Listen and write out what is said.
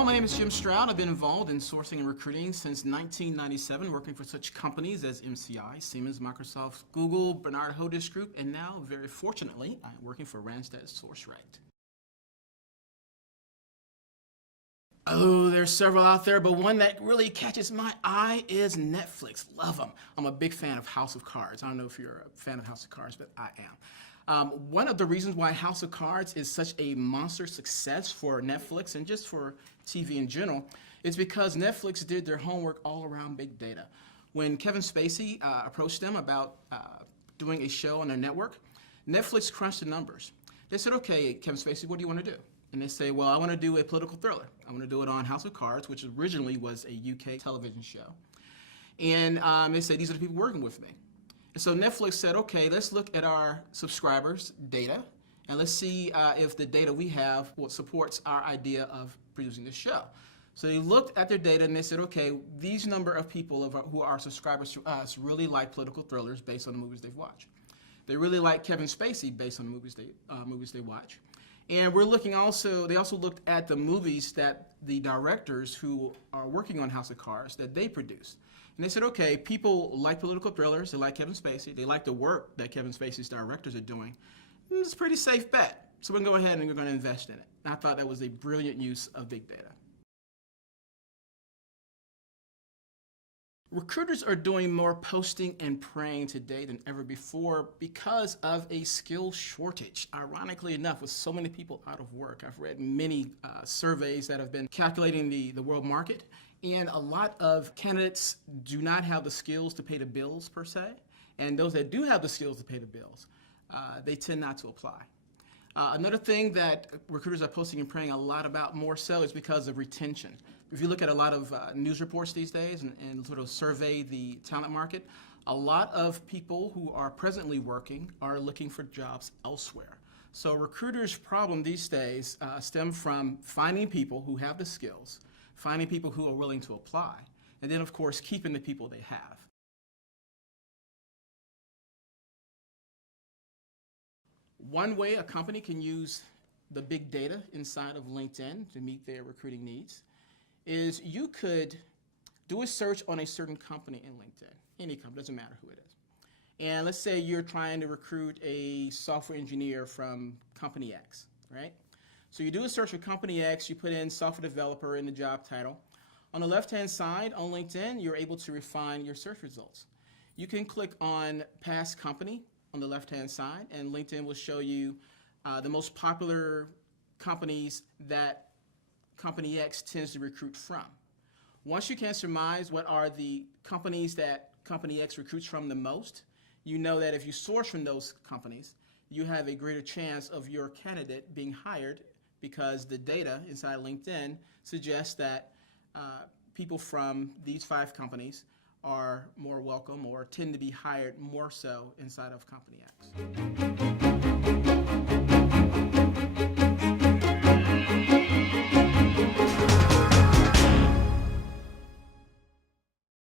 Well, my name is Jim Stroud. I've been involved in sourcing and recruiting since 1997, working for such companies as MCI, Siemens, Microsoft, Google, Bernard Hodis Group, and now, very fortunately, I'm working for Ranstand Sourceright. Oh, there's several out there, but one that really catches my eye is Netflix. Love them. I'm a big fan of House of Cards. I don't know if you're a fan of House of Cards, but I am. One of the reasons why House of Cards is such a monster success for Netflix and just for TV in general is because Netflix did their homework all around big data. When Kevin Spacey approached them about doing a show on their network, Netflix crunched the numbers. They said, okay, Kevin Spacey, what do you want to do? And they say, well, I want to do a political thriller. I want to do it on House of Cards, which originally was a UK television show. And they said, these are the people working with me. And so Netflix said, okay, let's look at our subscribers' data, and let's see if the data we have supports our idea of producing the show. So they looked at their data and they said, okay, these number of people who are subscribers to us really like political thrillers based on the movies they've watched. They really like Kevin Spacey based on the movies they watch. And we're looking also, they also looked at the movies that the directors who are working on House of Cards, that they produced. And they said, okay, people like political thrillers, they like Kevin Spacey, they like the work that Kevin Spacey's directors are doing. It's a pretty safe bet. So we're going to go ahead and we're going to invest in it. And I thought that was a brilliant use of big data. Recruiters are doing more posting and praying today than ever before because of a skill shortage. Ironically enough, with so many people out of work, I've read many surveys that have been calculating the world market, and a lot of candidates do not have the skills to pay the bills per se, and those that do have the skills to pay the bills, they tend not to apply. Another thing that recruiters are posting and praying a lot about more so is because of retention. If you look at a lot of news reports these days and sort of survey the talent market, a lot of people who are presently working are looking for jobs elsewhere. So recruiters' problem these days stem from finding people who have the skills, finding people who are willing to apply, and then of course keeping the people they have. One way a company can use the big data inside of LinkedIn to meet their recruiting needs is you could do a search on a certain company in LinkedIn. Any company, doesn't matter who it is. And let's say you're trying to recruit a software engineer from company X, right? So you do a search for company X, you put in software developer in the job title. On the left-hand side on LinkedIn, you're able to refine your search results. You can click on past company on the left-hand side, and LinkedIn will show you the most popular companies that Company X tends to recruit from. Once you can surmise what are the companies that Company X recruits from the most, you know that if you source from those companies, you have a greater chance of your candidate being hired because the data inside LinkedIn suggests that people from these 5 companies are more welcome or tend to be hired more so inside of Company X.